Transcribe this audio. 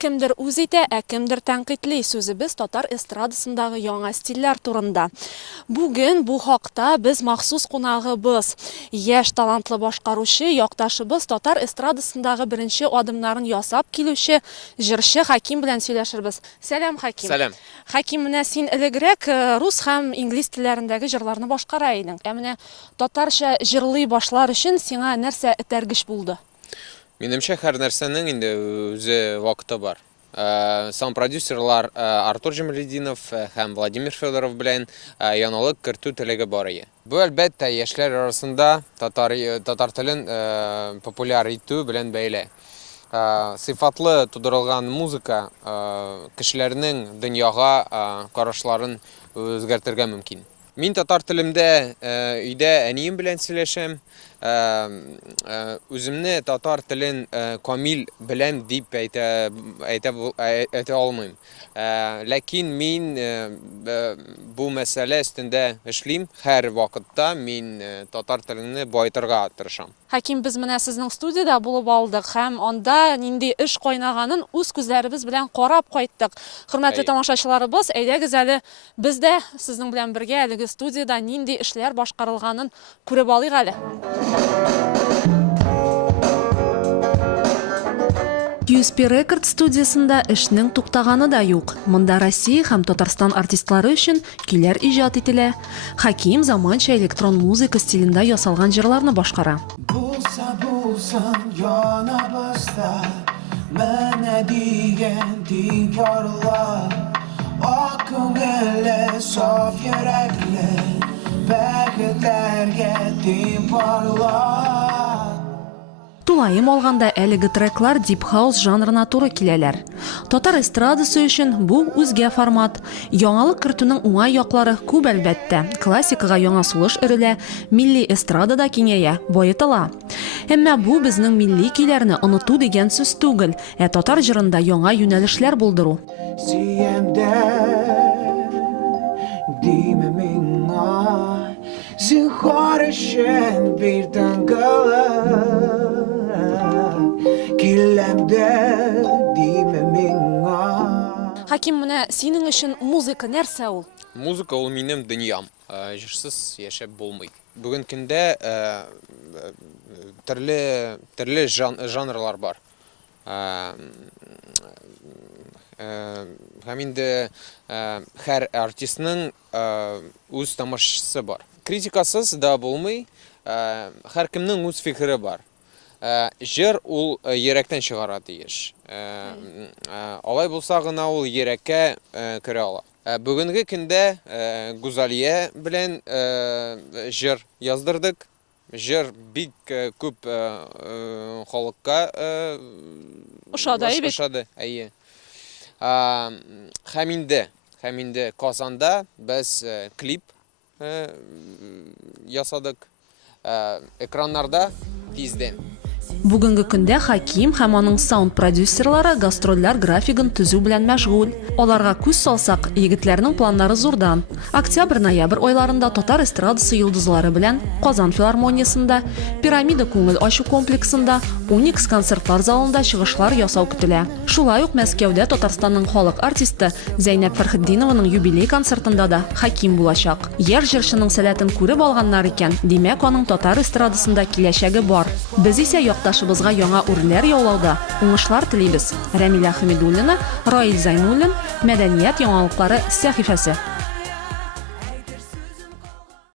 Кемдер үз итә, кемдер тәнкыйтьли сүзебез татар эстрадасындагы яңа стильләр турында. Бүген бу хакта без махсус кунагыбыз, яшь талантлы башкаручы, якташыбыз татар эстрадасындагы беренче адымнарын ясап килүче җырчы Хаким белән сөйләшербез. Сәлам, Хаким. Сәлам. Хаким, менә син элегрәк рус һәм инглиз телләрендәге җырларны башкара идең. Менә татарча җырлый башлар өчен сиңа нәрсә этәргеч булды? Минемчә, һәр нәрсәнең инде үзе вакыты бар. Сам продюсерлар Артур Җәмәлетдинов һәм Владимир Федоров белән яңалык кертү теләге бар иде. Бу әлбәттә яшьләр арасында татар телен популяр итү белән бәйле. Сыйфатлы тудырылган музыка кешеләрнең дөньяга карашларын үзгәртергә мөмкин. Мин татар телемдә өйдә әнием белән сөйләшәм. Үземне татар телен камил беләм дип әйтә алмыйм. Ләкин мин бу мәсьәлә өстендә эшлим. Һәр вакытта мин татар теленне байтырга тырышам. Хаким, без менә сезнең студияда булып алдык һәм анда нинди эш кайнаганын үз күзләребез белән карап кайттык. Хөрмәтле тамашачыларыбыз, әйдәгез әле без дә сезнең белән бергә әлеге студияда нинди эшләр башкарылганын күреп алыйк әле. USP Record студиясында эшнең туктаганы да юк. Монда Россия һәм Татарстан артистлары өчен көйләр иҗат ителә. Хаким заманча электрон музыка стилендә ясалган җырларны башкара. Менә дигән тинкарлар, акыллы, саф йөрәкле, бәхетләргә тиң парлар. Тулайым алганда әлеге треклар дип хаус жанрына туры киләләр. Татар эстрадасы өчен бу үзгә формат. Яңалык кертүнең уңай яклары күп әлбәттә. Классикага яңа сулыш өрелә, милли эстрадада киңәя, баетыла. Әмма бу безнең милли көйләрне оныту дигән сүз түгел, татар җырында яңа юнәлешләр булдыру. Хаким, менә синең өчен музыка нәрсә ул? Музыка ул минем дөньям. Җырсыз яшәп булмый. Бүген көндә төрле жанрлар бар. Һәм инде һәр артистның үз тамашачысы бар. Критикасыз да булмый, һәр кемнең үз фикере бар. Җыр ул йөрәктән чыгара тиеш. Алай булса гына ул йөрәккә керә ала. Бүгенге көндә Гузалия белән җыр яздырдык. Җыр бик күп халыкка ошады. Һәм инде Казанда без клип ясадык. Экраннарда тиздән. Бүгенге көндә Хаким һәм аның саунд продюсерлары гастрольләр графигын төзү белән мәшгуль. Аларга күз салсак, егетләрнең планнары зурдан. Октябрь-ноябрь айларында татар эстрадасы йолдызлары белән Казан филармониясында, Пирамида күңел ачу комплексында, Уникс концертлар залында чыгышлар ясау көтелә. Шулай ук Мәскәүдә Татарстанның халык артисты Зәйнәп Фәрхетдинованың юбилей концертында да Хаким булачак. Яр җырчының сәләтен күреп алганнар икән, димәк аның татар эстрадасында киләчәге бар. Без исә якташыбызга яңа үрләр яулауда уңышлар телибез. Рамиля Хамидуллина, Раил Зайнуллин, Мәдәният яңалыклары сәхифәсе.